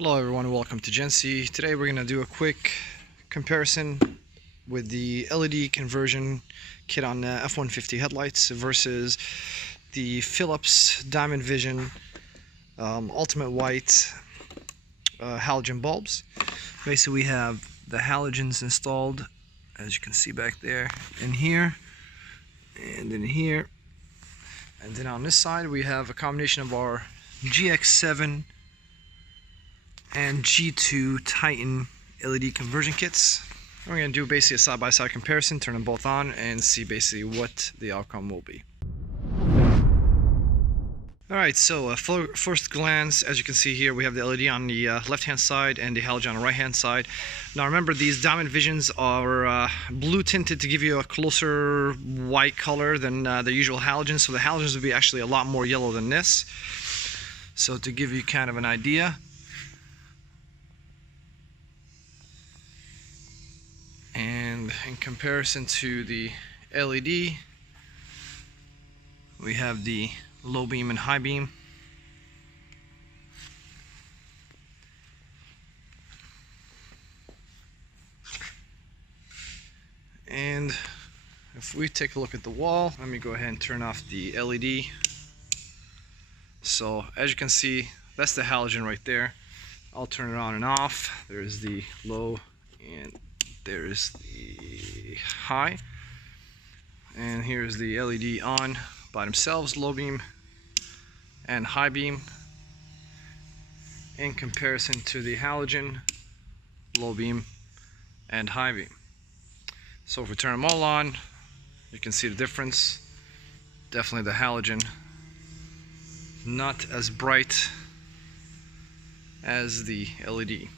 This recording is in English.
Hello everyone, welcome to GENSSI. Today we're going to do a quick comparison with the LED conversion kit on F150 headlights versus the Philips Diamond Vision Ultimate White halogen bulbs. Basically we have the halogens installed, as you can see back there, in here and in here. And then on this side we have a combination of our GX7 and G2 Titan LED conversion kits. And we're going to do basically a side-by-side comparison, turn them both on, and see basically what the outcome will be. Alright, so first glance, as you can see here, we have the LED on the left-hand side and the halogen on the right-hand side. Now remember, these Diamond Visions are blue tinted to give you a closer white color than the usual halogens, so the halogens would be actually a lot more yellow than this. So to give you kind of an idea, and in comparison to the LED, we have the low beam and high beam. And if we take a look at the wall, let me go ahead and turn off the LED. So as you can see, that's the halogen right there. I'll turn it on and off. There's the low and there's the high, and here's the LED on by themselves, low beam and high beam, in comparison to the halogen, low beam and high beam. So if we turn them all on, you can see the difference. Definitely the halogen, not as bright as the LED.